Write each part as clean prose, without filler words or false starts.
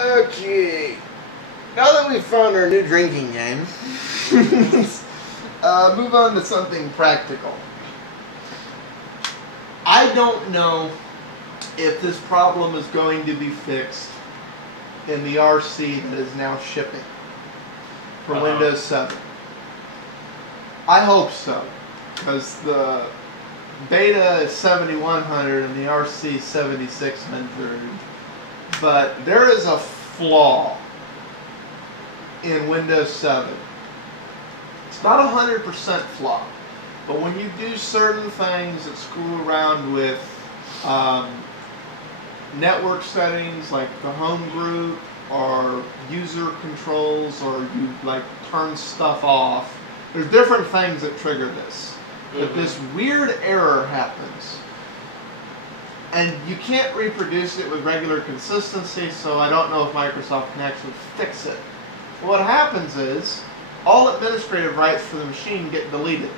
Okay. Now that we've found our new drinking game, move on to something practical. I don't know if this problem is going to be fixed in the RC that is now shipping for Windows 7. I hope so, because the beta is 7100 and the RC is 7600. But there is a flaw in Windows 7. It's not 100% flaw, but when you do certain things that screw around with network settings like the home group or user controls, or you like turn stuff off, there's different things that trigger this. But this weird error happens. And you can't reproduce it with regular consistency, so I don't know if Microsoft can actually fix it. What happens is, all administrative rights for the machine get deleted.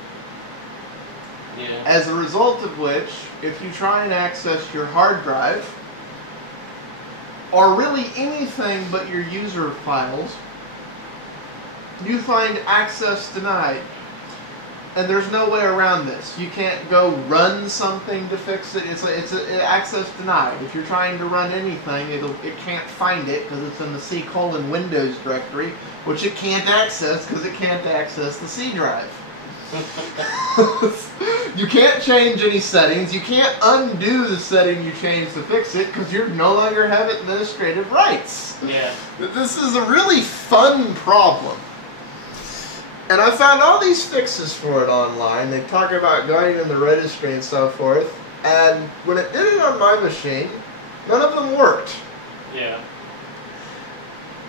Yeah. As a result of which, if you try and access your hard drive, or really anything but your user files, you find access denied. And there's no way around this. You can't go run something to fix it. It's access denied. If you're trying to run anything, it can't find it because it's in the C:\Windows directory, which it can't access because it can't access the C drive. You can't change any settings. You can't undo the setting you changed to fix it because you no longer have administrative rights. Yeah. This is a really fun problem. And I found all these fixes for it online. They talk about going in the registry and so forth. And when it did it on my machine, none of them worked. Yeah.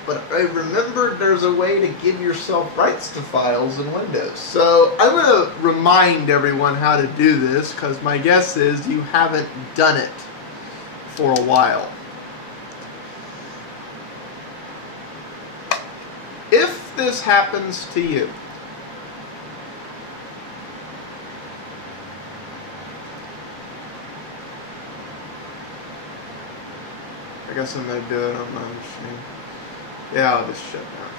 But I remembered there's a way to give yourself rights to files in Windows. So I'm going to remind everyone how to do this, because my guess is you haven't done it for a while. If this happens to you, I guess I'm going to do it on my machine. Yeah, I'll just shut down.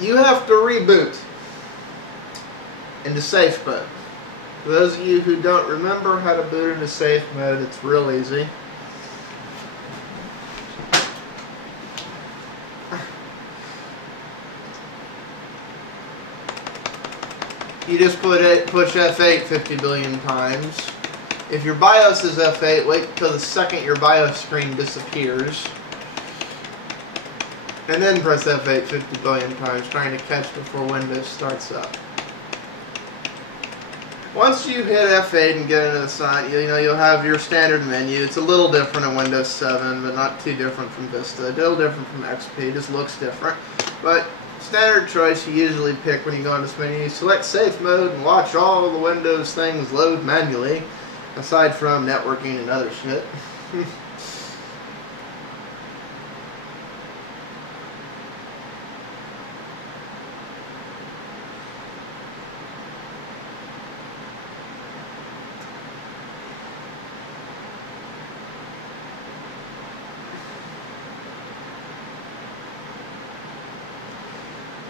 You have to reboot into safe mode. For those of you who don't remember how to boot into safe mode, it's real easy. You just push F8 50 billion times. If your BIOS is F8, wait until the second your BIOS screen disappears. And then press F8 50 billion times, trying to catch before Windows starts up. Once you hit F8 and get into the site, you'll have your standard menu. It's a little different in Windows 7, but not too different from Vista. A little different from XP, it just looks different. But standard choice you usually pick when you go into this menu. You select safe mode and watch all the Windows things load manually, aside from networking and other shit.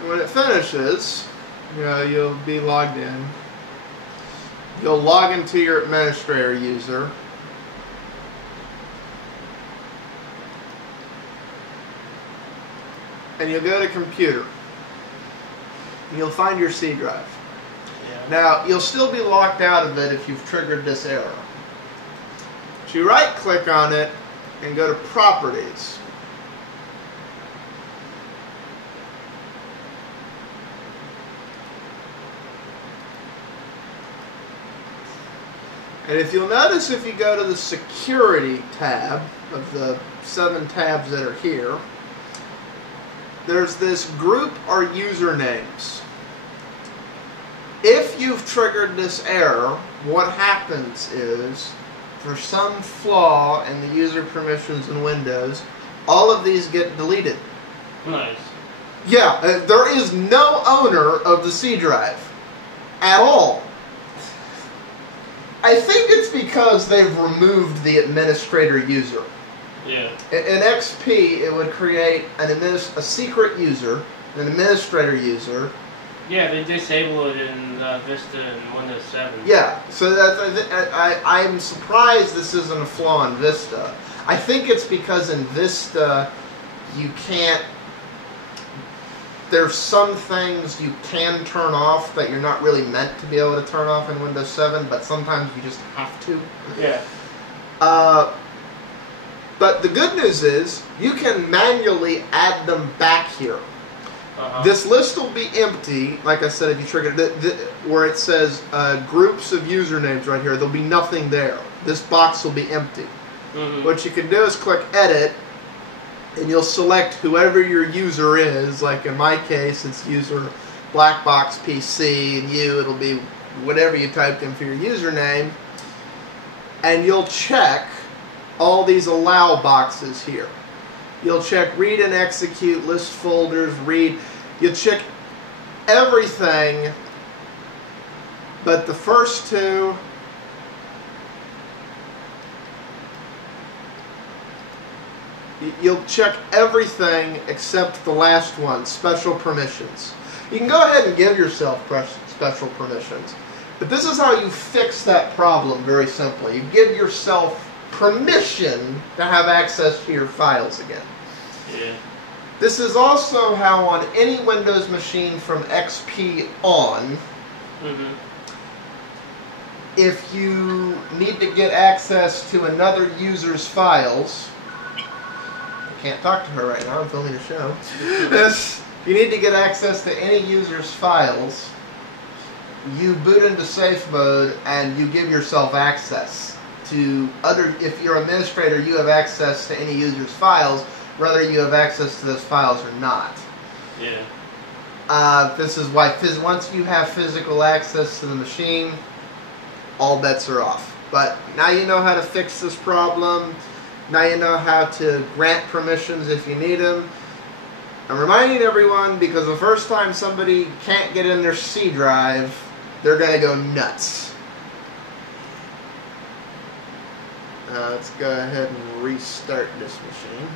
When it finishes, you'll be logged in. You'll log into your administrator user. And you'll go to computer. And you'll find your C drive. Yeah. Now, you'll still be locked out of it if you've triggered this error. So you right click on it and go to Properties. And if you'll notice, if you go to the Security tab of the 7 tabs that are here, there's this group or usernames. If you've triggered this error, what happens is, for some flaw in the user permissions in Windows, all of these get deleted. Nice. Yeah, there is no owner of the C drive at all. I think it's because they've removed the administrator user. Yeah. In XP, it would create a secret user, an administrator user. Yeah, they disable it in Vista and Windows 7. Yeah, so I'm surprised this isn't a flaw in Vista. I think it's because in Vista, you can't... There's some things you can turn off that you're not really meant to be able to turn off in Windows 7, but sometimes you just have to. Yeah. But the good news is, you can manually add them back here. This list will be empty, like I said, if you trigger it, where it says groups of usernames right here, there'll be nothing there. This box will be empty. What you can do is click Edit, and you'll select whoever your user is. Like in my case, it's user Blackbox PC, and it'll be whatever you typed in for your username. And you'll check all these allow boxes here. You'll check read and execute, list folders, read. You'll check everything but the first two. You'll check everything except the last one, special permissions. You can go ahead and give yourself special permissions. But this is how you fix that problem very simply. You give yourself permission to have access to your files again. Yeah. This is also how on any Windows machine from XP on, if you need to get access to another user's files, I can't talk to her right now, I'm filming a show. You need to get access to any user's files, you boot into safe mode and you give yourself access to if you're an administrator, you have access to any user's files, whether you have access to those files or not. Yeah. This is why once you have physical access to the machine, all bets are off. But now you know how to fix this problem. Now you know how to grant permissions if you need them. I'm reminding everyone, because the first time somebody can't get in their C drive, they're going to go nuts. Let's go ahead and restart this machine.